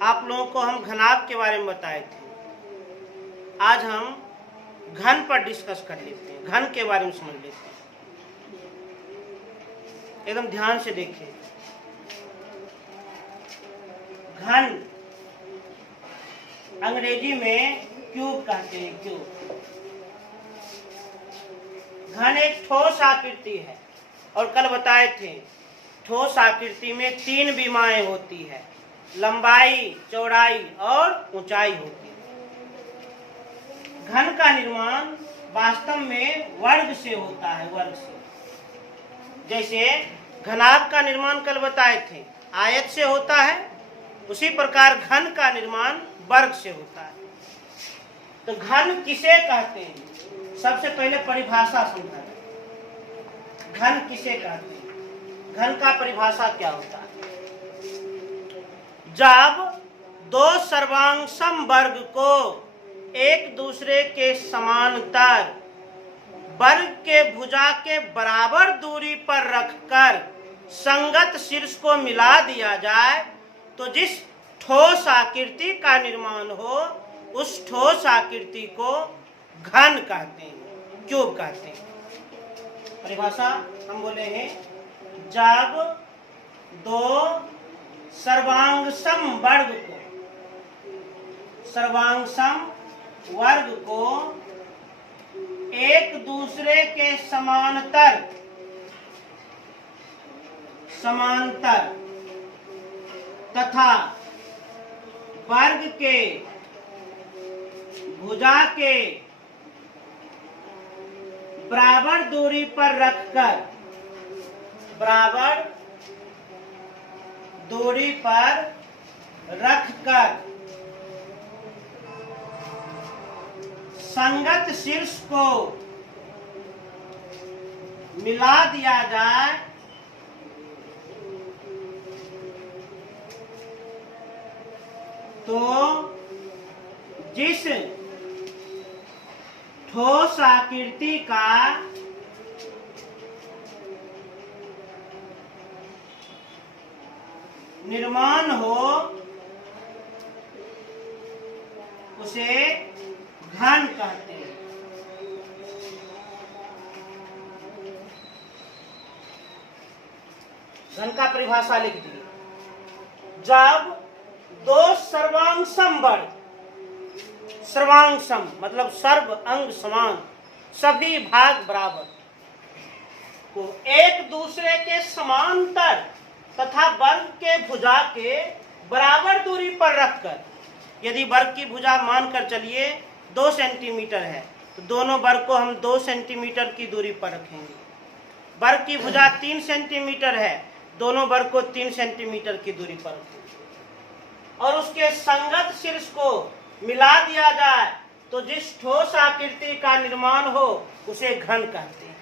आप लोगों को हम घनाभ के बारे में बताए थे। आज हम घन पर डिस्कस कर लेते हैं, घन के बारे में समझ लेते हैं। एकदम ध्यान से देखिए। घन अंग्रेजी में क्यूब कहते हैं। क्यूब घन एक ठोस आकृति है, और कल बताए थे ठोस आकृति में 3 विमाएं होती है, लंबाई, चौड़ाई और ऊंचाई होती है। घन का निर्माण वास्तव में वर्ग से होता है, वर्ग से। जैसे घनाभ का निर्माण कल बताए थे आयत से होता है, उसी प्रकार घन का निर्माण वर्ग से होता है। तो घन किसे कहते हैं? सबसे पहले परिभाषा समझा। घन किसे कहते हैं? घन का परिभाषा क्या होता है? जब दो सर्वांग सम वर्ग को एक दूसरे के समांतर वर्ग के भुजा के बराबर दूरी पर रखकर संगत शीर्ष को मिला दिया जाए तो जिस ठोस आकृति का निर्माण हो उस ठोस आकृति को घन कहते हैं, क्यूब कहते हैं। परिभाषा हम बोले हैं, जब दो सर्वांग सम वर्ग को एक दूसरे के समांतर तथा वर्ग के भुजा के बराबर दूरी पर रखकर संगत शीर्ष को मिला दिया जाए तो जिस ठोस आकृति का निर्माण हो उसे घन कहते हैं। घन का परिभाषा लिख दी। जब दो सर्वांग सम मतलब सर्व अंग समान, सभी भाग बराबर को एक दूसरे के समांतर तथा वर्ग के भुजा के बराबर दूरी पर रखकर, यदि वर्ग की भुजा मानकर चलिए 2 सेंटीमीटर है तो दोनों वर्ग को हम 2 सेंटीमीटर की दूरी पर रखेंगे। वर्ग की भुजा 3 सेंटीमीटर है, दोनों वर्ग को 3 सेंटीमीटर की दूरी पर रखेंगे। और उसके संगत शीर्ष को मिला दिया जाए तो जिस ठोस आकृति का निर्माण हो उसे घन कहते हैं।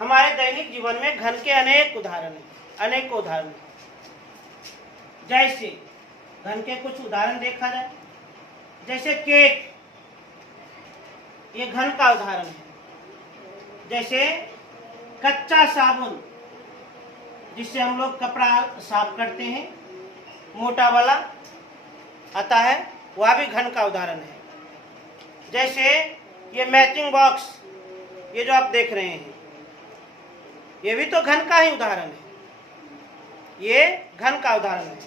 हमारे दैनिक जीवन में घन के अनेक उदाहरण। जैसे घन के कुछ उदाहरण देखा जाए, जैसे केक, ये घन का उदाहरण है। जैसे कच्चा साबुन जिससे हम लोग कपड़ा साफ करते हैं, मोटा वाला आता है, वह भी घन का उदाहरण है। जैसे ये मैचिंग बॉक्स, ये जो आप देख रहे हैं, ये भी तो घन का ही उदाहरण है। ये घन का उदाहरण है।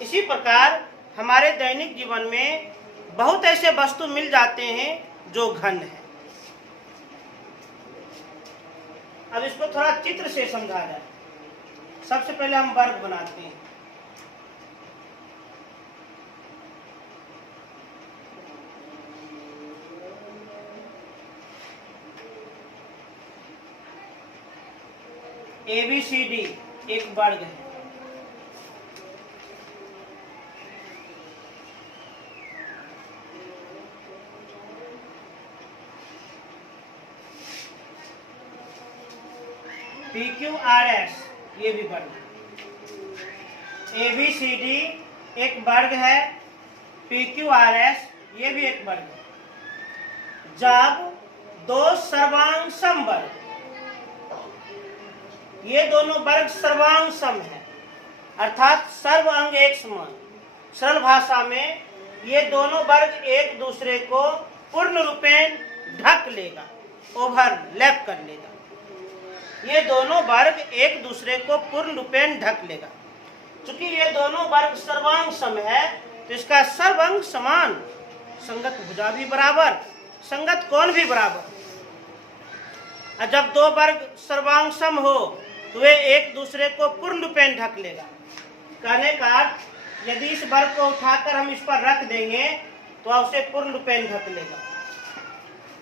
इसी प्रकार हमारे दैनिक जीवन में बहुत ऐसे वस्तु मिल जाते हैं जो घन है। अब इसको थोड़ा चित्र से समझा जाए। सबसे पहले हम वर्ग बनाते हैं। ABCD एक वर्ग है। PQRS ये भी वर्ग है। ABCD एक वर्ग है, PQRS ये भी एक वर्ग है। जब दो सर्वांग सम वर्ग, ये दोनों वर्ग सर्वांग सम है, अर्थात सर्व अंग एक समान। सरल भाषा में ये दोनों वर्ग एक दूसरे को पूर्ण रूपेण ढक लेगा, ओवरलैप कर लेगा। ये दोनों वर्ग एक दूसरे को पूर्ण रूपेण ढक लेगा। चूंकि ये दोनों वर्ग सर्वांग सम है तो इसका सर्वांग समान, संगत भुजा भी बराबर, संगत कोण भी बराबर। और जब दो वर्ग सर्वांग सम हो तो वे एक दूसरे को पूर्ण रूपेण ढक लेगा। कहने का अर्थ यदि इस वर्ग को उठाकर हम इस पर रख देंगे तो उसे पूर्ण रूपेण ढक लेगा,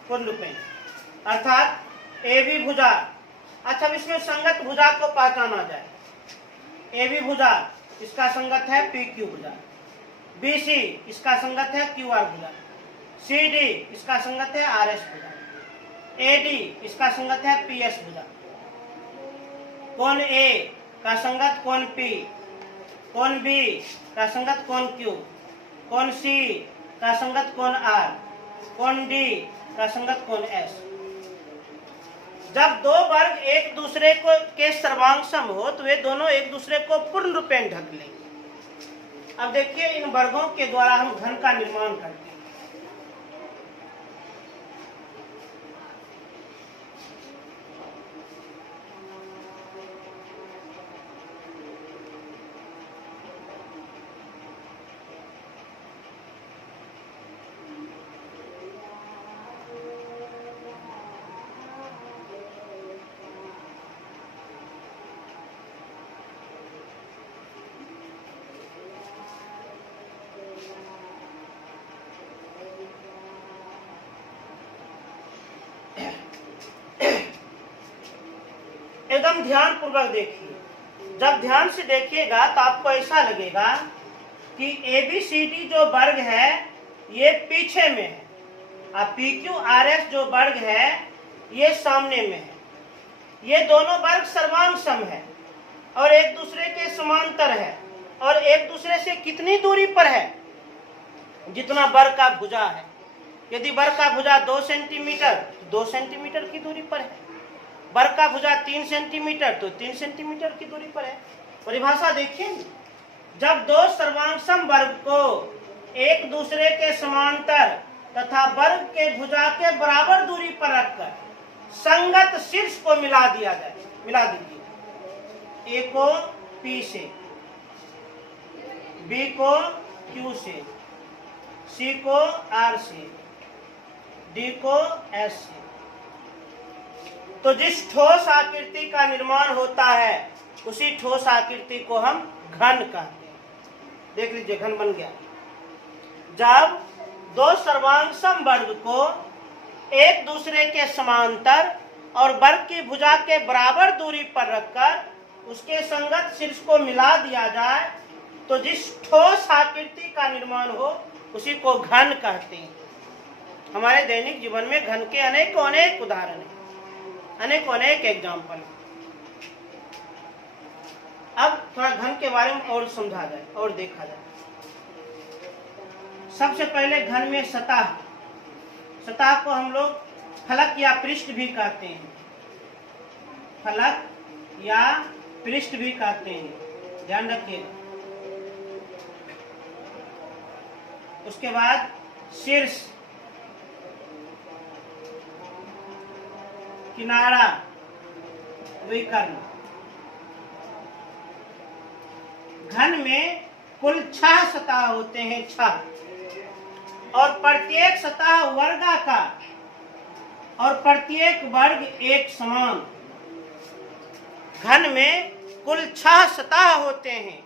पूर्ण रूपेण। अर्थात ए बी भुजा, अच्छा इसमें संगत भुजा को पहचाना जाए। ए बी भुजा इसका संगत है पी क्यू भुजा, बी सी इसका संगत है क्यू आर भुजा, सी डी इसका संगत है आर एस भुजा, ए डी इसका संगत है पी एस भुजा। कोण ए का संगत कोण पी, कोण बी का संगत कोण क्यू, कोण सी का संगत कोण आर, कोण डी का संगत कोण एस। जब दो वर्ग एक दूसरे को के सर्वांग सम हो तो वे दोनों एक दूसरे को पूर्ण रूपेण ढक लेंगे। अब देखिए इन वर्गों के द्वारा हम घन का निर्माण करते हैं। एकदम ध्यान पूर्वक देखिए। जब ध्यान से देखिएगा तो आपको ऐसा लगेगा कि ए बी सी डी जो वर्ग है ये पीछे में है और पी क्यू आर एस जो वर्ग है ये सामने में है। ये दोनों वर्ग सर्वांग सम है और एक दूसरे के समांतर है और एक दूसरे से कितनी दूरी पर है, जितना वर्ग का भुजा है। यदि वर्ग का भुजा 2 सेंटीमीटर तो 2 सेंटीमीटर की दूरी पर है, वर्ग का भुजा 3 सेंटीमीटर तो 3 सेंटीमीटर की दूरी पर है। परिभाषा देखिए, जब दो सर्वांग वर्ग को एक दूसरे के समांतर तथा वर्ग के भुजा के बराबर दूरी पर रखकर संगत शीर्ष को मिला दिया जाए, मिला दीजिए। ए को पी से, बी को क्यू से, सी को आर से, डी को एस से, तो जिस ठोस आकृति का निर्माण होता है उसी ठोस आकृति को हम घन कहते हैं। देख लीजिए घन बन गया। जब दो सर्वांग सम वर्ग को एक दूसरे के समांतर और वर्ग की भुजा के बराबर दूरी पर रखकर उसके संगत शीर्ष को मिला दिया जाए तो जिस ठोस आकृति का निर्माण हो उसी को घन कहते हैं। हमारे दैनिक जीवन में घन के अनेक अनेक उदाहरण हैं, अनेक अनेक एग्जाम्पल। अब थोड़ा घन के बारे में और समझा जाए और देखा जाए। सबसे पहले घन में सतह, सतह को हम लोग फलक या पृष्ठ भी कहते हैं, फलक या पृष्ठ भी कहते हैं, ध्यान रखिएगा। उसके बाद शीर्ष, किनारा, विकर्ण। घन में कुल 6 सतह होते हैं, 6, और प्रत्येक सतह वर्गाकार और प्रत्येक वर्ग एक समान। घन में कुल 6 सतह होते हैं,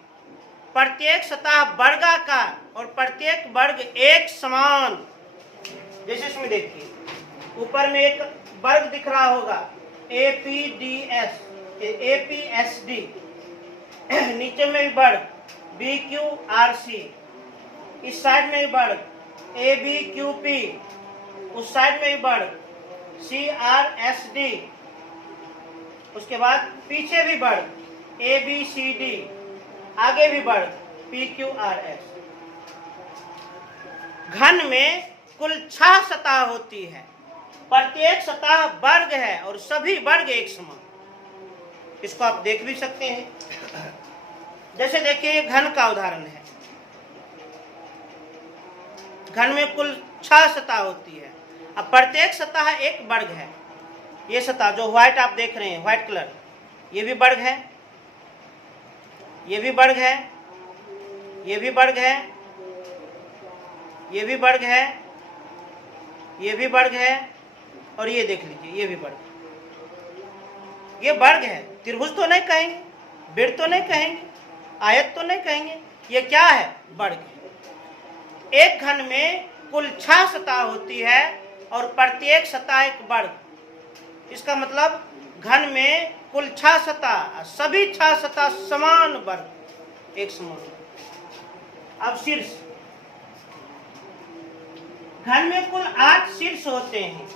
प्रत्येक सतह वर्गाकार और प्रत्येक वर्ग एक समान। जैसे इसमें देखिए, ऊपर में एक वर्ग दिख रहा होगा APDS, APSD, नीचे में भी वर्ग BQRC, इस साइड में भी वर्ग ABQP, उस साइड में भी वर्ग CRSD, उसके बाद पीछे भी वर्ग ABCD, आगे भी वर्ग PQRS। घन में कुल 6 सतह होती है, प्रत्येक सतह वर्ग है और सभी वर्ग एक समान। इसको आप देख भी सकते हैं। जैसे देखिए घन का उदाहरण है। घन में कुल 6 सतह होती है। अब प्रत्येक सतह एक वर्ग है। ये सतह जो व्हाइट आप देख रहे हैं, व्हाइट कलर, ये भी वर्ग है, ये भी वर्ग है, ये भी वर्ग है, ये भी वर्ग है, ये भी वर्ग है, और ये देख लीजिए ये भी वर्ग है। ये वर्ग है। त्रिभुज तो नहीं कहेंगे, वृत्त तो नहीं कहेंगे, आयत तो नहीं कहेंगे, ये क्या है? वर्ग है। एक घन में कुल 6 सतह होती है और प्रत्येक सतह एक वर्ग। इसका मतलब घन में कुल 6 सतह, सभी 6 सतह समान वर्ग, एक समान। अब शीर्ष, घन में कुल 8 शीर्ष होते हैं।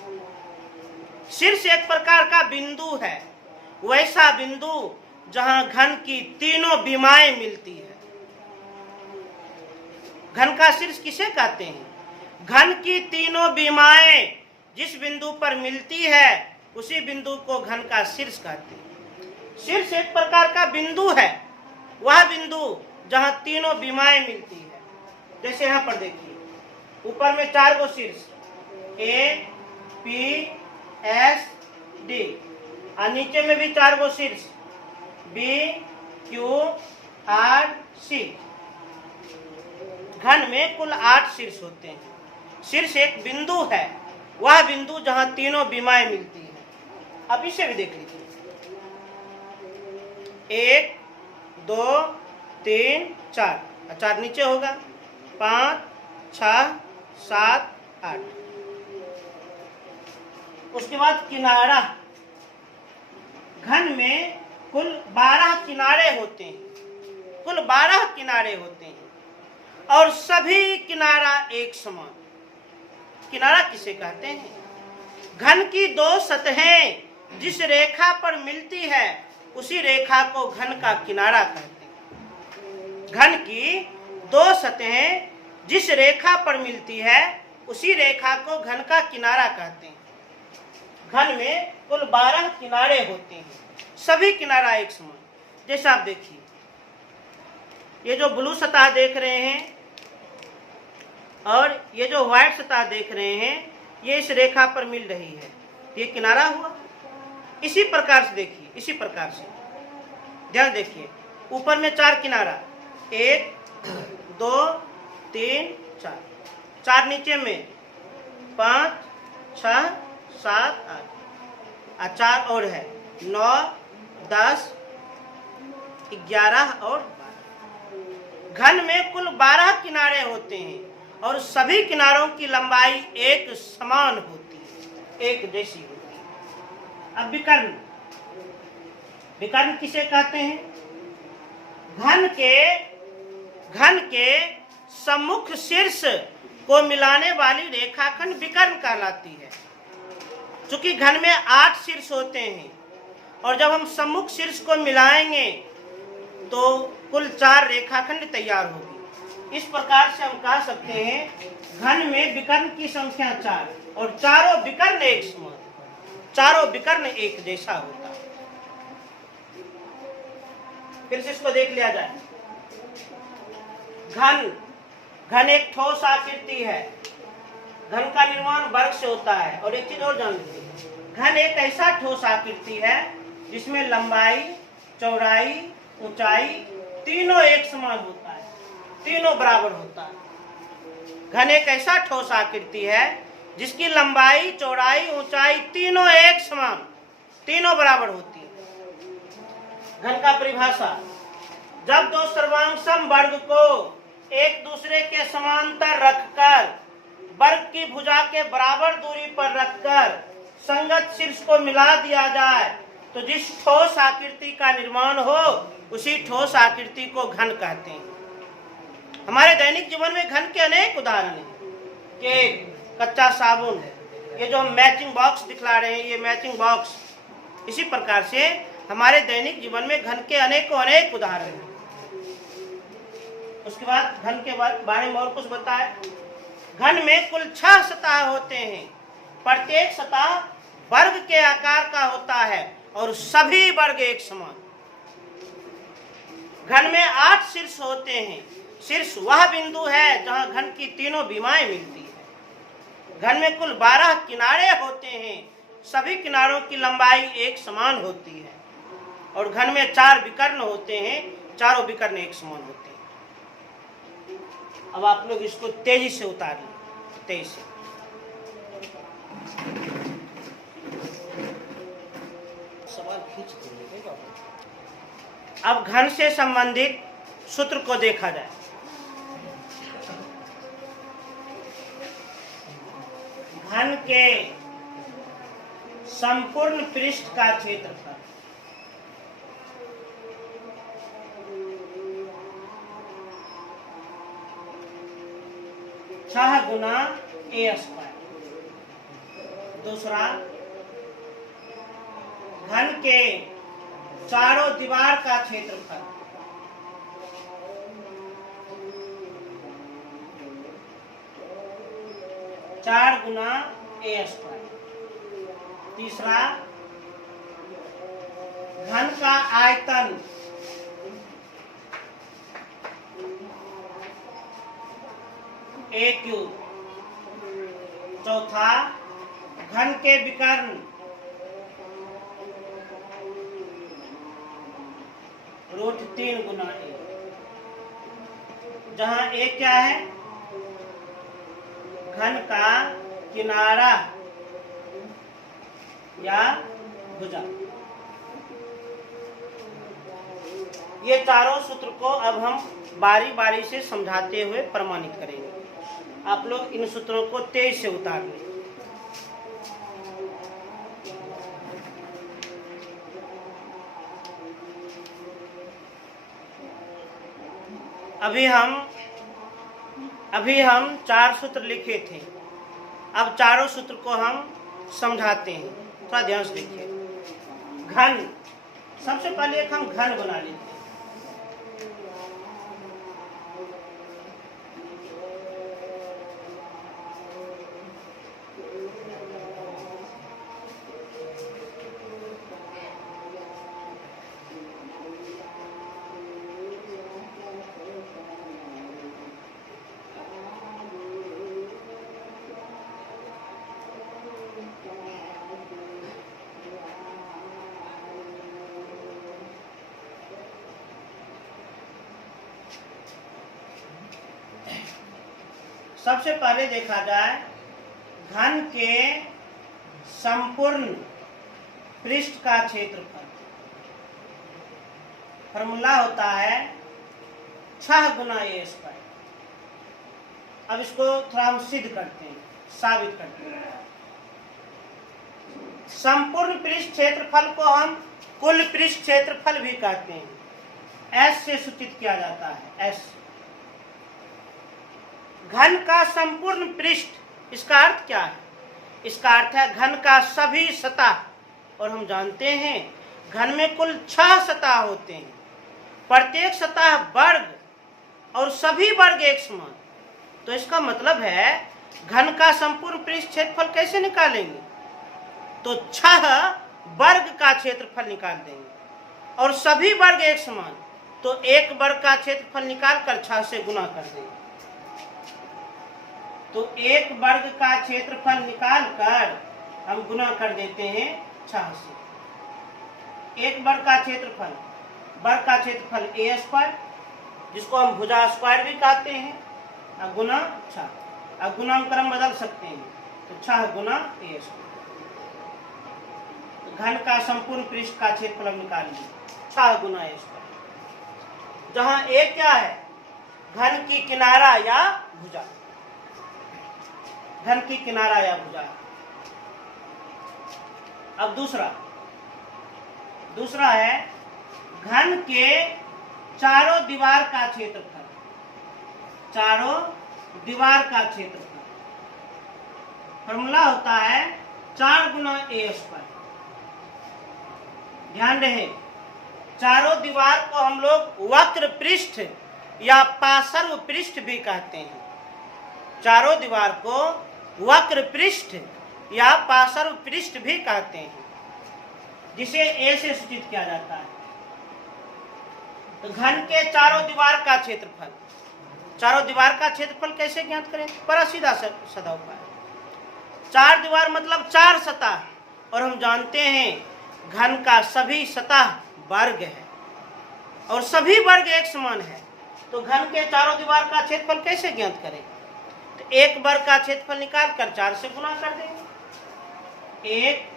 शीर्ष एक प्रकार का बिंदु है, वैसा बिंदु जहां घन की तीनों विमाएं मिलती है। घन का शीर्ष किसे कहते हैं? घन की तीनों विमाएं जिस बिंदु पर मिलती है उसी बिंदु को घन का शीर्ष कहते हैं। शीर्ष एक प्रकार का बिंदु है, वह बिंदु जहां तीनों विमाएं मिलती है। जैसे यहां पर देखिए, ऊपर में 4 गो शीर्ष, ए, पी, एस, डी, और नीचे में भी 4 गो शीर्ष, बी, क्यू, आर, सी। घन में कुल 8 शीर्ष होते हैं। शीर्ष एक बिंदु है, वह बिंदु जहां तीनों विमाएं मिलती है। अब इसे भी देख लीजिए, 1, 2, 3, 4, 4 नीचे होगा, 5, 6, 7, 8। उसके बाद किनारा, घन में कुल 12 किनारे होते हैं। कुल 12 किनारे होते हैं और सभी किनारा एक समान। किनारा किसे कहते हैं? घन की 2 सतहें जिस रेखा पर मिलती है उसी रेखा को घन का किनारा कहते हैं। घन की 2 सतहें जिस रेखा पर मिलती है उसी रेखा को घन का किनारा कहते हैं। घन में कुल 12 किनारे होते हैं, सभी किनारा एक समान। जैसे आप देखिए, ये जो ब्लू सतह देख रहे हैं और ये जो व्हाइट सतह देख रहे हैं, ये इस रेखा पर मिल रही है, ये किनारा हुआ। इसी प्रकार से देखिए, इसी प्रकार से ध्यान देखिए, ऊपर में 4 किनारा, 1, 2, 3, 4, 4 नीचे में 5, 6, 7, 8, 4 और है 9, 10, 11 और 12। घन में कुल 12 किनारे होते हैं और सभी किनारों की लंबाई एक समान होती है, एक जैसी होती है। अब विकर्ण, विकर्ण किसे कहते हैं? घन के सम्मुख शीर्ष को मिलाने वाली रेखाखंड विकर्ण कहलाती है। चूंकि घन में 8 शीर्ष होते हैं और जब हम सम्मुख शीर्ष को मिलाएंगे तो कुल 4 रेखाखंड तैयार होगी। इस प्रकार से हम कह सकते हैं घन में विकर्ण की संख्या 4 और चारों विकर्ण एक समान, चारों विकर्ण एक जैसा होता है। फिर से इसको देख लिया जाए। घन एक ठोस आकृति है। घन का निर्माण वर्ग से होता है। और एक चीज और जान लीजिए, घन एक ऐसा ठोस आकृति है जिसमें लंबाई, चौड़ाई, ऊंचाई तीनों एक समान होता है, तीनों बराबर होता है। घन एक ऐसा ठोस आकृति है जिसकी लंबाई, चौड़ाई, ऊंचाई तीनों एक समान, तीनों बराबर होती है। घन का परिभाषा, जब 2 सर्वांग समवर्ग को एक दूसरे के समांतर रखकर वर्ग की भुजा के बराबर दूरी पर रखकर संगत शीर्ष को मिला दिया जाए तो जिस ठोस आकृति का निर्माण हो उसी ठोस आकृति को घन कहते हैं। हमारे दैनिक जीवन में घन के अनेक उदाहरण हैं। केक, कच्चा साबुन, ये जो हम मैचिंग बॉक्स दिखला रहे हैं, ये मैचिंग बॉक्स। इसी प्रकार से हमारे दैनिक जीवन में घन के अनेक उदाहरण हैं। उसके बाद घन के बारे में और कुछ बताए। घन में कुल 6 सतह होते हैं। प्रत्येक सतह वर्ग के आकार का होता है और सभी वर्ग एक समान। घन में 8 शीर्ष होते हैं। शीर्ष वह बिंदु है जहां घन की तीनों विमाएं मिलती है। घन में कुल 12 किनारे होते हैं। सभी किनारों की लंबाई एक समान होती है और घन में 4 विकर्ण होते हैं। चारों विकर्ण एक समान होते हैं। अब आप लोग इसको तेजी से उतार लें, तेजी से। सवाल खींच देंगे। अब घन से संबंधित सूत्र को देखा जाए। घन के संपूर्ण पृष्ठ का क्षेत्रफल छह गुना ए स्क्वायर। दूसरा, घन के चारों दीवार का क्षेत्रफल चार गुना ए स्क्वायर। तीसरा, घन का आयतन ए क्यूब। चौथा, घन के विकर्ण √3 गुना ए, जहां ए क्या है? घन का किनारा या भुजा। ये चारों सूत्र को अब हम बारी बारी से समझाते हुए प्रमाणित करेंगे। आप लोग इन सूत्रों को तेज से उतार लें। अभी हम 4 सूत्र लिखे थे। अब चारों सूत्र को हम समझाते हैं। थोड़ा ध्यान से देखिए। घन, सबसे पहले एक हम घन बना लेते हैं। सबसे पहले देखा जाए घन के संपूर्ण पृष्ठ का क्षेत्रफल। फॉर्मूला होता है 6 गुना ए स्क्वायर। अब इसको थोड़ा हम सिद्ध करते हैं, साबित करते हैं। संपूर्ण पृष्ठ क्षेत्रफल को हम कुल पृष्ठ क्षेत्रफल भी कहते हैं। एस से सूचित किया जाता है। एस घन का संपूर्ण पृष्ठ, इसका अर्थ क्या है? इसका अर्थ है घन का सभी सतह। और हम जानते हैं घन में कुल 6 सतह होते हैं। प्रत्येक सतह वर्ग और सभी वर्ग एक समान। तो इसका मतलब है घन का संपूर्ण पृष्ठ क्षेत्रफल कैसे निकालेंगे? तो 6 वर्ग का क्षेत्रफल निकाल देंगे और सभी वर्ग एक समान। तो 1 वर्ग का क्षेत्रफल निकाल कर 6 से गुना कर देंगे। तो 1 वर्ग का क्षेत्रफल निकाल कर हम गुना कर देते हैं 6 से। 1 वर्ग का क्षेत्रफल ए स्क्वायर, जिसको हम भुजा स्क्वायर भी कहते हैं, गुना 6। अब गुणांकक्रम बदल सकते हैं, तो 6 गुना ए स्क्वायर। घन का संपूर्ण पृष्ठ का क्षेत्रफल हम निकाल लिए 6 गुना ए स्क्वायर, जहां ए क्या है? घन की किनारा या भुजा। घन की किनारा या भुजा। अब दूसरा है घन के चारों दीवार का क्षेत्रफल। चारों दीवार का क्षेत्रफल फॉर्मूला होता है 4 गुना ए स्क्वायर। ध्यान रहे, चारों दीवार को हम लोग वक्र पृष्ठ या पार्श्व पृष्ठ भी कहते हैं। चारों दीवार को वक्र पृष्ठ या पार्श्व पृष्ठ भी कहते हैं, जिसे ए से सूचित किया जाता है। तो घन के चारों दीवार का क्षेत्रफल, चारों दीवार का क्षेत्रफल कैसे ज्ञात करें? बड़ा सीधा साधा उपाय। चार दीवार मतलब चार सतह, और हम जानते हैं घन का सभी सतह वर्ग है और सभी वर्ग एक समान है। तो घन के चारों दीवार का क्षेत्रफल कैसे ज्ञात करें? तो एक वर्ग का क्षेत्रफल निकाल कर 4 से गुना कर देंगे। एक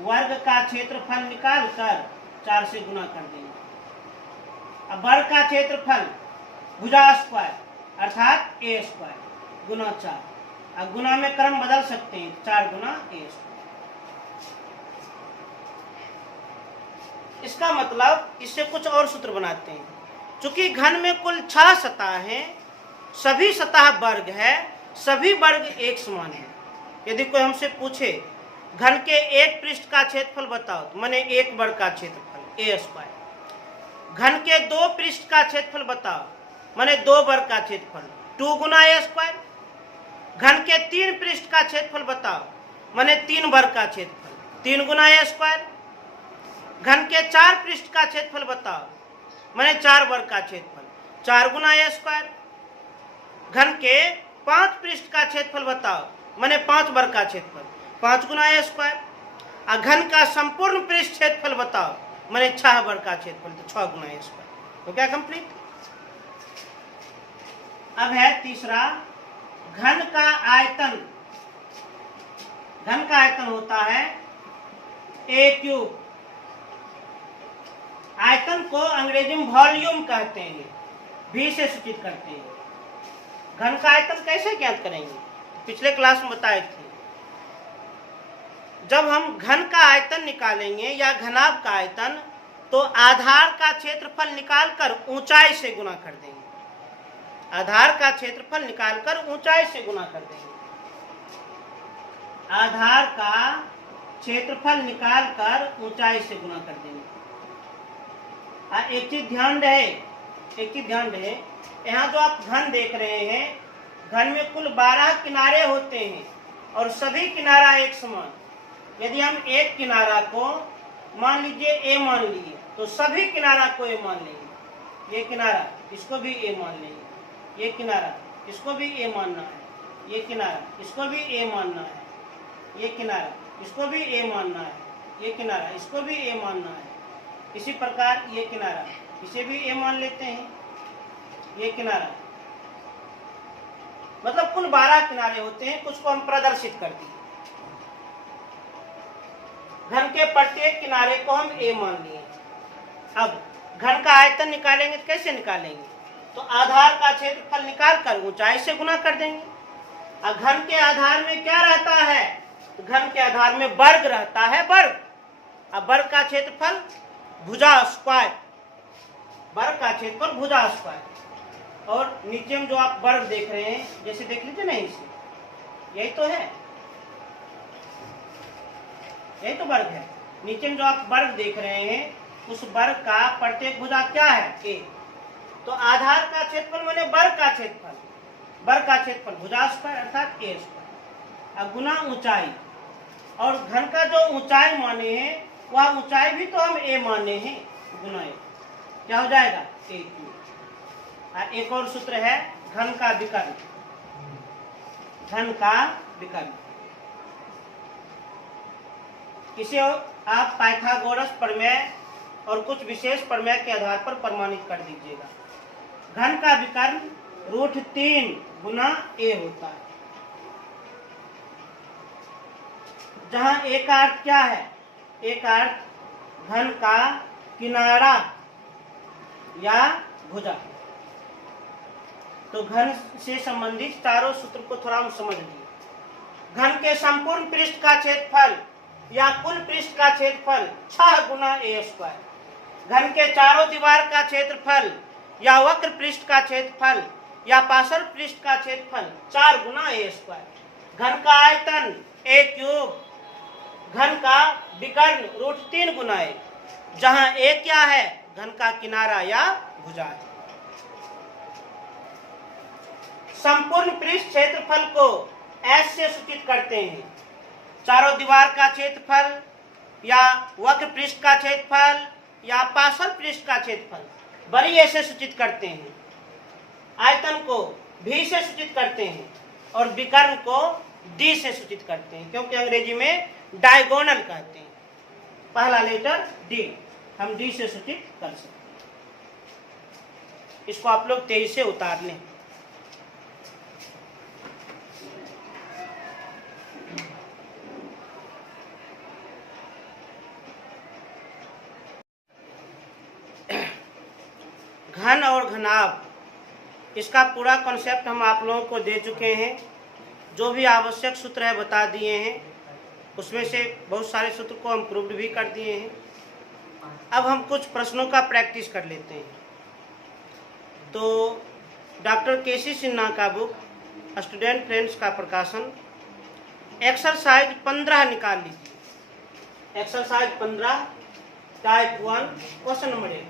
वर्ग का क्षेत्रफल निकाल कर 4 से गुना कर देंगे। अब वर्ग का क्षेत्रफल भुजा स्क्वायर अर्थात ए स्क्वायर गुना 4। अब गुना में क्रम बदल सकते हैं, 4 गुना ए स्क्वायर। इसका मतलब इससे कुछ और सूत्र बनाते हैं। चूंकि घन में कुल 6 सतह हैं, सभी सतह वर्ग है, सभी वर्ग एक समान है। यदि कोई हमसे पूछे घन के एक पृष्ठ का क्षेत्रफल बताओ, तो माने एक वर्ग का क्षेत्रफल ए स्क्वायर। घन के 2 पृष्ठ का क्षेत्रफल बताओ, माने 2 वर्ग का क्षेत्रफल 2 गुना ए स्क्वायर। घन के 3 पृष्ठ का क्षेत्रफल बताओ, माने 3 वर्ग का क्षेत्रफल 3 गुना ए स्क्वायर। घन के 4 पृष्ठ का क्षेत्रफल बताओ, माने 4 वर्ग का क्षेत्रफल 4 गुना ए स्क्वायर। घन के 5 पृष्ठ का क्षेत्रफल बताओ, माने 5 वर्ग का क्षेत्रफल 5 गुना ए स्क्वायर। घन का संपूर्ण पृष्ठ क्षेत्रफल बताओ, माने 6 वर्ग का क्षेत्रफल तो 6 गुना ए स्क्वायर। तो क्या कंप्लीट? अब है तीसरा, घन का आयतन। घन का आयतन होता है ए क्यूब। आयतन को अंग्रेजी में वॉल्यूम कहते हैं, भी से सूचित करते हैं। घन का आयतन कैसे ज्ञात करेंगे? पिछले क्लास में बताए थे। जब हम घन का आयतन निकालेंगे या घनाभ का आयतन, तो आधार का क्षेत्रफल निकालकर ऊंचाई से गुना कर देंगे। आधार का क्षेत्रफल निकालकर ऊंचाई से गुना कर देंगे। आधार का क्षेत्रफल निकालकर ऊंचाई से गुना कर देंगे। एक चीज ध्यान रहे, यहाँ जो आप घन देख रहे हैं, घन में कुल 12 किनारे होते हैं और सभी किनारा एक समान। यदि हम एक किनारा को मान लीजिए ए मान लीजिए, तो सभी किनारा को ए मान लेंगे। ये किनारा इसको भी ए मान लेंगे, ये किनारा इसको भी ए मानना है, ये किनारा इसको भी ए मानना है, ये किनारा इसको भी ए मानना है, ये किनारा इसको भी ए मानना है। इसी प्रकार ये किनारा इसे भी ए मान लेते हैं, ये किनारा। मतलब कुल 12 किनारे होते हैं, कुछ को हम प्रदर्शित करते हैं। घन के प्रत्येक किनारे को हम ए मान लिए। अब घन का आयतन निकालेंगे तो कैसे निकालेंगे? तो आधार का क्षेत्रफल निकाल कर ऊंचाई से गुना कर देंगे। अब घन के आधार में क्या रहता है? तो घन के आधार में वर्ग रहता है, वर्ग। अब वर्ग का क्षेत्रफल भुजा स्क्वायर, वर्ग का क्षेत्रफल भुजा स्क्वायर। और नीचे में जो आप वर्ग देख रहे हैं, जैसे देख लीजिए ना, इसे यही तो है, यही तो वर्ग है। नीचे में जो आप वर्ग देख रहे हैं, उस वर्ग का प्रत्येक भुजा क्या है? ए। तो आधार का क्षेत्रफल माने वर्ग का क्षेत्रफल, वर्ग का क्षेत्रफल भुजा स्क्वायर अर्थात ए स्क्वायर। अब गुना ऊंचाई, और घन का जो ऊंचाई माने हैं वह ऊंचाई भी तो हम ए माने हैं, गुना ए क्या हो जाएगा? ए क्यूब। एक और सूत्र है घन का विकर्ण। घन का विकर्ण, इसे आप पाइथागोरस प्रमेय और कुछ विशेष प्रमेय के आधार पर प्रमाणित कर दीजिएगा। घन का विकर्ण √3 गुना ए होता है, जहां ए का अर्थ क्या है? ए का अर्थ घन का किनारा या भुजा। तो घन से संबंधित चारों सूत्र को थोड़ा हम समझ लिए। घन के संपूर्ण पृष्ठ का क्षेत्रफल या कुल पृष्ठ का क्षेत्रफल 6 गुना ए स्क्वायर। घन के चारों दीवार का क्षेत्रफल या वक्र पृष्ठ का क्षेत्रफल या पार्श्व पृष्ठ का क्षेत्रफल 4 गुना ए स्क्वायर। घन का आयतन ए क्यूब। घन का विकर्ण √3 गुना ए, जहां ए क्या है? घन का किनारा या भुजा है। संपूर्ण पृष्ठ क्षेत्रफल को एस से सूचित करते हैं। चारों दीवार का क्षेत्रफल या वक्र पृष्ठ का क्षेत्रफल या पार्श्व पृष्ठ का क्षेत्रफल बड़ी ए से सूचित करते हैं, आयतन को भी से सूचित करते हैं और विकर्ण को डी से सूचित करते हैं, क्योंकि अंग्रेजी में डायगोनल कहते हैं। पहला लेटर डी हम डी से सूचित कर सकते हैं। इसको आप लोग तेजी से उतार लें। घन और घनाभ, इसका पूरा कॉन्सेप्ट हम आप लोगों को दे चुके हैं। जो भी आवश्यक सूत्र है बता दिए हैं, उसमें से बहुत सारे सूत्र को हम प्रूव्ड भी कर दिए हैं। अब हम कुछ प्रश्नों का प्रैक्टिस कर लेते हैं। तो डॉक्टर केसी सिन्हा का बुक स्टूडेंट फ्रेंड्स का प्रकाशन, एक्सरसाइज 15 निकाल लीजिए। एक्सरसाइज 15 टाइप 1 क्वेश्चन नंबर 1,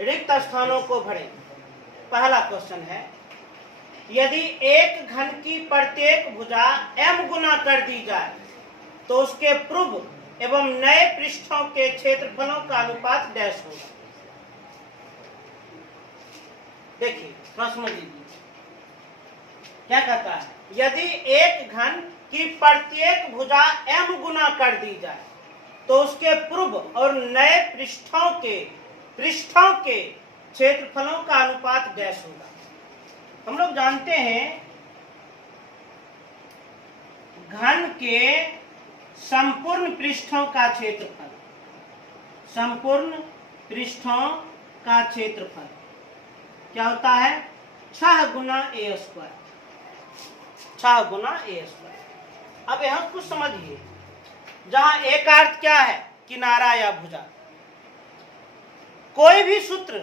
रिक्त स्थानों को भरें। पहला क्वेश्चन है, यदि एक घन की प्रत्येक भुजा m गुना कर दी जाए तो उसके पूर्व एवं नए पृष्ठों के क्षेत्रफलों का अनुपात डैश होगा। देखिए प्रश्न दीजिए क्या कहता है, यदि एक घन की प्रत्येक भुजा m गुना कर दी जाए तो उसके पूर्व और नए पृष्ठों के क्षेत्रफलों का अनुपात डैश होगा। हम लोग जानते हैं घन के संपूर्ण पृष्ठों का क्षेत्रफल, संपूर्ण पृष्ठों का क्षेत्रफल क्या होता है, 6 गुना ए स्क्वायर, 6 गुना ए स्क्वायर। अब यहां कुछ समझिए, जहां एक अर्थ क्या है, किनारा या भुजा। कोई भी सूत्र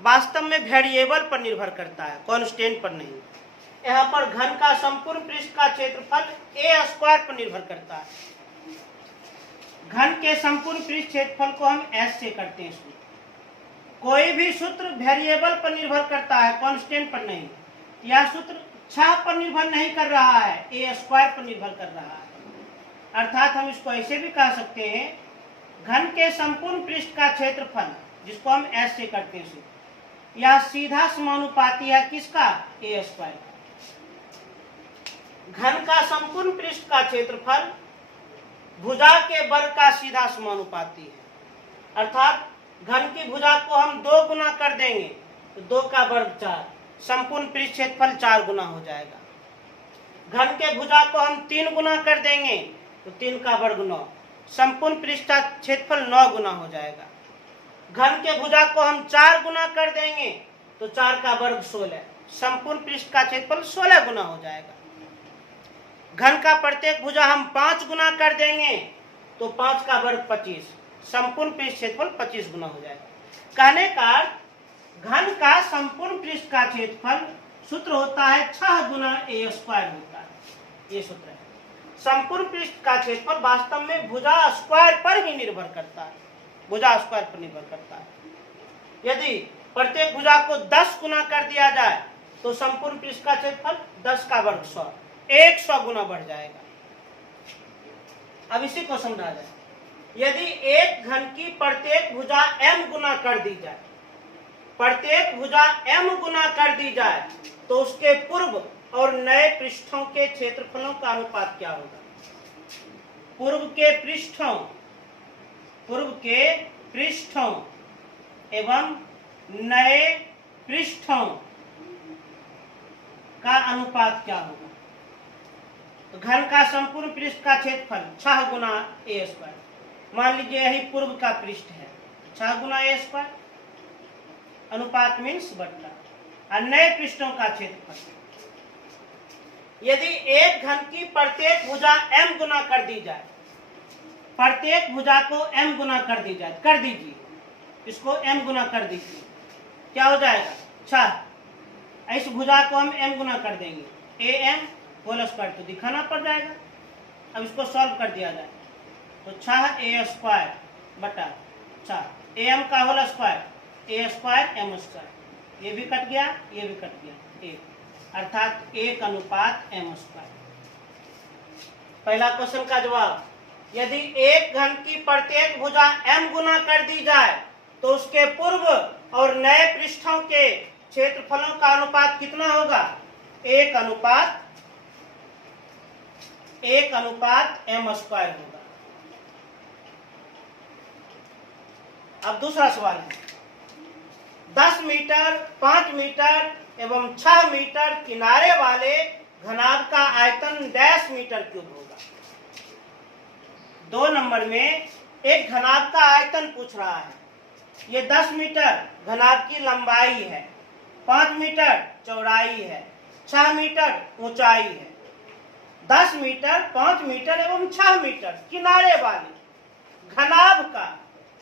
वास्तव में वेरिएबल पर निर्भर करता है, कांस्टेंट पर नहीं। यहाँ पर घन का संपूर्ण पृष्ठ का क्षेत्रफल ए स्क्वायर पर निर्भर करता है। घन के संपूर्ण पृष्ठ क्षेत्रफल को हम एस से करते हैं। कोई भी सूत्र वेरिएबल पर निर्भर करता है, कांस्टेंट पर नहीं। यह सूत्र 6 पर निर्भर नहीं कर रहा है, ए स्क्वायर पर निर्भर कर रहा है। अर्थात हम इसको ऐसे भी कह सकते हैं, घन के संपूर्ण पृष्ठ का क्षेत्रफल, जिसको हम एस से करते हैं, यह सीधा समानुपाती है किसका, ए स्क्वायर। घन का संपूर्ण पृष्ठ का क्षेत्रफल भुजा के वर्ग का सीधा समानुपाती है। अर्थात घन की भुजा को हम 2 गुना कर देंगे तो 2 का वर्ग 4, संपूर्ण पृष्ठ क्षेत्रफल 4 गुना हो जाएगा। घन के भुजा को हम 3 गुना कर देंगे तो 3 का वर्ग 9, संपूर्ण पृष्ठ का क्षेत्रफल 9 गुना हो जाएगा। घन के भुजा को हम 4 गुना कर देंगे तो 4 का वर्ग 16, संपूर्ण पृष्ठ का क्षेत्रफल 16 गुना हो जाएगा। घन का प्रत्येक भुजा हम 5 गुना कर देंगे तो 5 का वर्ग 25, संपूर्ण पृष्ठ क्षेत्रफल 25 गुना हो जाएगा। कहने का घन का संपूर्ण पृष्ठ का क्षेत्रफल सूत्र होता है 6 गुना ए स्क्वायर होता है, ये सूत्र है। संपूर्ण पृष्ठ का क्षेत्रफल वास्तव में भुजा स्क्वायर पर ही निर्भर करता है, भुजा स्क्वायर पर निर्भर करता है। यदि प्रत्येक भुजा को 10 गुना कर दिया जाए तो संपूर्ण पृष्ठ का क्षेत्रफल 10 का वर्ग 100, 100 गुना बढ़ जाएगा। अब इसी को समझा जाए, यदि एक घन की प्रत्येक भुजा m गुना कर दी जाए, प्रत्येक भुजा m गुना कर दी जाए तो उसके पूर्व और नए पृष्ठों के क्षेत्रफलों का अनुपात क्या होगा। पूर्व के पृष्ठों एवं नए पृष्ठों का अनुपात क्या होगा। तो घन का संपूर्ण पृष्ठ का क्षेत्रफल 6 गुना ए स्क्वायर, मान लीजिए यही पूर्व का पृष्ठ है, 6 गुना ए स्क्वायर, अनुपात मीन्स बट्टा, और नए पृष्ठों का क्षेत्रफल। यदि एक घन की प्रत्येक भुजा m गुना कर दी जाए, प्रत्येक भुजा को m गुना कर दी जाए, कर दीजिए इसको m गुना कर दीजिए, क्या हो जाएगा 6। इस भुजा को हम m गुना कर देंगे, am होल स्क्वायर तो दिखाना पड़ जाएगा। अब इसको सॉल्व कर दिया जाए तो 6 ए स्क्वायर बटा 4, am का होल स्क्वायर, ए स्क्वायर m स्क्वायर, ये भी कट गया, ये भी कट गया, 1, अर्थात 1 अनुपात m स्क्वायर। पहला क्वेश्चन का जवाब, यदि एक घन की प्रत्येक भुजा m गुना कर दी जाए तो उसके पूर्व और नए पृष्ठों के क्षेत्रफलों का अनुपात कितना होगा? 1:m² होगा। अब दूसरा सवाल है, 10 मीटर, 5 मीटर एवं 6 मीटर किनारे वाले घनाभ का आयतन डैश मीटर क्यूब होगा। 2 नंबर में एक घनाभ का आयतन पूछ रहा है। ये 10 मीटर घनाभ की लंबाई है, 5 मीटर चौड़ाई है, 6 मीटर ऊंचाई है। 10 मीटर, 5 मीटर एवं 6 मीटर किनारे वाले घनाभ का,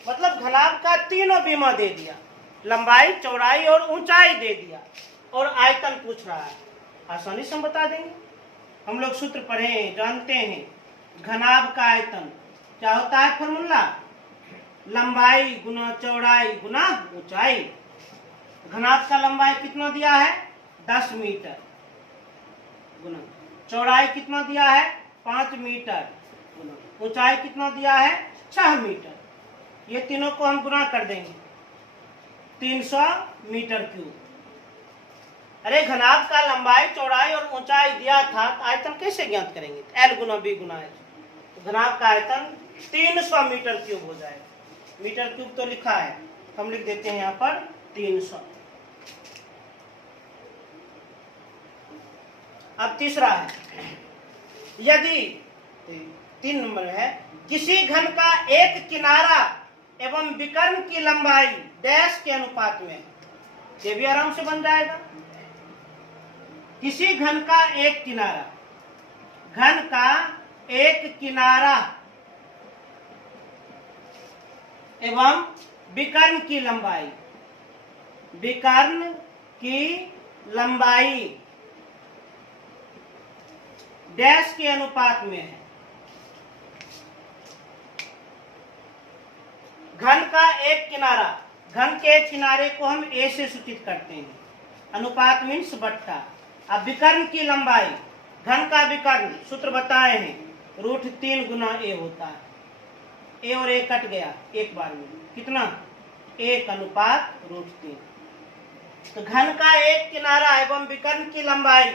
मतलब घनाभ का तीनों बीमा दे दिया, लंबाई, चौड़ाई और ऊंचाई दे दिया, और आयतन पूछ रहा है। आसानी से हम बता देंगे। हम लोग सूत्र पढ़े हैं, जानते हैं। घनाभ का आयतन क्या होता है? फॉर्मूला लंबाई गुना चौड़ाई गुना ऊंचाई। घनाभ का लंबाई कितना दिया है? 10 मीटर गुना चौड़ाई कितना दिया है? 5 मीटर गुना ऊंचाई कितना दिया है? 6 मीटर। ये तीनों को हम गुना कर देंगे, 300 मीटर क्यूब। अरे घनाभ का लंबाई, चौड़ाई और ऊंचाई दिया था, तो आयतन कैसे ज्ञात करेंगे? L गुना B गुना H। तो घनाभ का आयतन 300 मीटर क्यूब हो जाएगा। मीटर क्यूब तो लिखा है, हम लिख देते हैं यहाँ पर 300। अब तीसरा है, यदि 3 नंबर है, किसी घन का एक किनारा एवं विकर्ण की लंबाई डैश के अनुपात में है। ये भी आराम से बन जाएगा। किसी घन का एक किनारा, घन का एक किनारा एवं विकर्ण की लंबाई, विकर्ण की लंबाई डैश के अनुपात में है। घन का एक किनारा, घन के एक किनारे को हम A से सूचित करते हैं, अनुपात मीन्स बट्टा। अब विकर्ण की लंबाई, घन का विकर्ण सूत्र बताए हैं, √3 गुना A होता है। A और A कट गया एक बार में, कितना? 1:√3। तो घन का एक किनारा एवं विकर्ण की लंबाई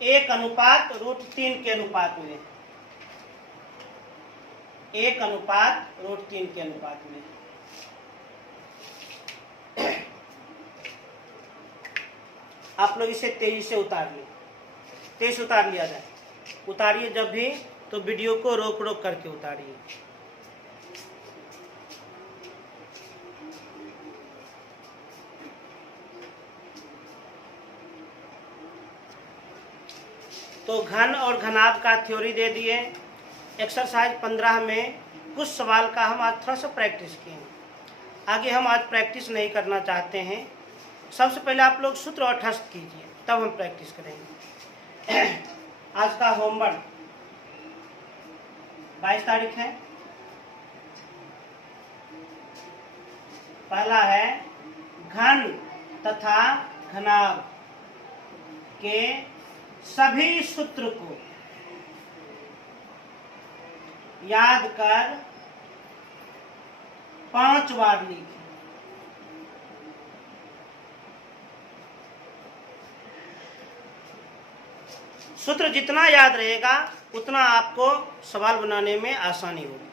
1:√3 के अनुपात में, 1:√3 के अनुपात में। आप लोग इसे तेजी से उतार लिए, तेज उतार लिया जाए। उतारिए जब भी तो वीडियो को रोक रोक करके उतारिए। तो घन और घनाभ का थ्योरी दे दिए। एक्सरसाइज 15 में कुछ सवाल का हम आज थोड़ा सा प्रैक्टिस किए। आगे हम आज प्रैक्टिस नहीं करना चाहते हैं। सबसे पहले आप लोग सूत्र अठस्थ कीजिए, तब हम प्रैक्टिस करेंगे। आज का होमवर्क 22 तारीख है। पहला है, घन तथा घनाभ के सभी सूत्र को याद कर 5 बार लिखें। सूत्र जितना याद रहेगा उतना आपको सवाल बनाने में आसानी होगी।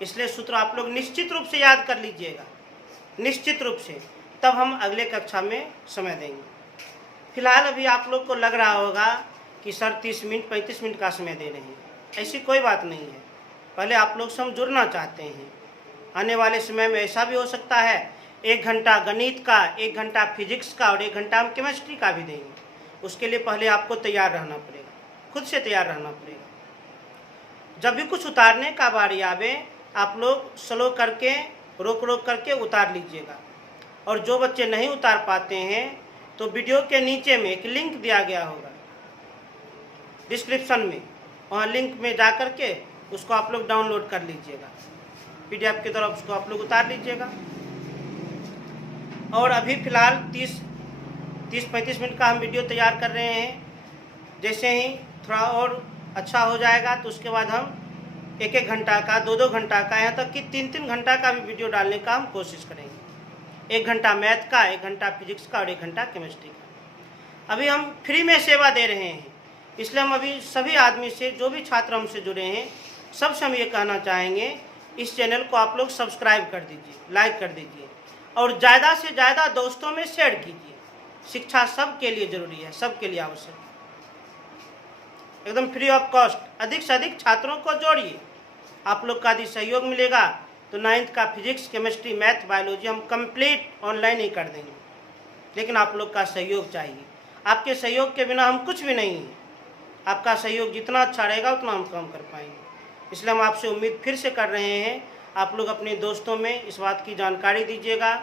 इसलिए सूत्र आप लोग निश्चित रूप से याद कर लीजिएगा, निश्चित रूप से, तब हम अगले कक्षा में समय देंगे। फिलहाल अभी आप लोग को लग रहा होगा कि सर 30 मिनट 35 मिनट का समय दे रहे हैं। ऐसी कोई बात नहीं है। पहले आप लोग से हम जुड़ना चाहते हैं। आने वाले समय में ऐसा भी हो सकता है 1 घंटा गणित का, 1 घंटा फिजिक्स का और 1 घंटा हम केमिस्ट्री का भी देंगे। उसके लिए पहले आपको तैयार रहना पड़ेगा, खुद से तैयार रहना पड़ेगा। जब भी कुछ उतारने का बारी आवे, आप लोग स्लो करके, रोक रोक करके उतार लीजिएगा। और जो बच्चे नहीं उतार पाते हैं तो वीडियो के नीचे में एक लिंक दिया गया होगा डिस्क्रिप्शन में, वहाँ लिंक में जा कर के उसको आप लोग डाउनलोड कर लीजिएगा। PDF के द्वारा उसको आप लोग उतार लीजिएगा। और अभी फ़िलहाल 30-35 मिनट का हम वीडियो तैयार कर रहे हैं। जैसे ही थोड़ा और अच्छा हो जाएगा तो उसके बाद हम एक एक घंटा का, दो दो घंटा का, यहाँ तक कि तीन तीन घंटा का भी वीडियो डालने का हम कोशिश करेंगे। 1 घंटा मैथ का, 1 घंटा फिजिक्स का और 1 घंटा केमिस्ट्री का। अभी हम फ्री में सेवा दे रहे हैं, इसलिए हम अभी सभी आदमी से, जो भी छात्र हमसे जुड़े हैं, सबसे हम ये कहना चाहेंगे, इस चैनल को आप लोग सब्सक्राइब कर दीजिए, लाइक कर दीजिए और ज़्यादा से ज़्यादा दोस्तों में शेयर कीजिए। शिक्षा सबके लिए जरूरी है, सबके लिए आवश्यक है, एकदम फ्री ऑफ कॉस्ट। अधिक से अधिक छात्रों को जोड़िए, आप लोग का यदि सहयोग मिलेगा तो 9th का फिजिक्स, केमिस्ट्री, मैथ, बायोलॉजी हम कंप्लीट ऑनलाइन ही कर देंगे, लेकिन आप लोग का सहयोग चाहिए। आपके सहयोग के बिना हम कुछ भी नहीं हैं। आपका सहयोग जितना अच्छा रहेगा उतना हम काम कर पाएंगे, इसलिए हम आपसे उम्मीद फिर से कर रहे हैं, आप लोग अपने दोस्तों में इस बात की जानकारी दीजिएगा,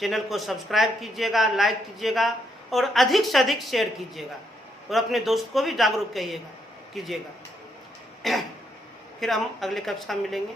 चैनल को सब्सक्राइब कीजिएगा, लाइक कीजिएगा और अधिक से अधिक शेयर कीजिएगा और अपने दोस्त को भी जागरूक कीजिएगा। फिर हम अगले कक्षा में मिलेंगे।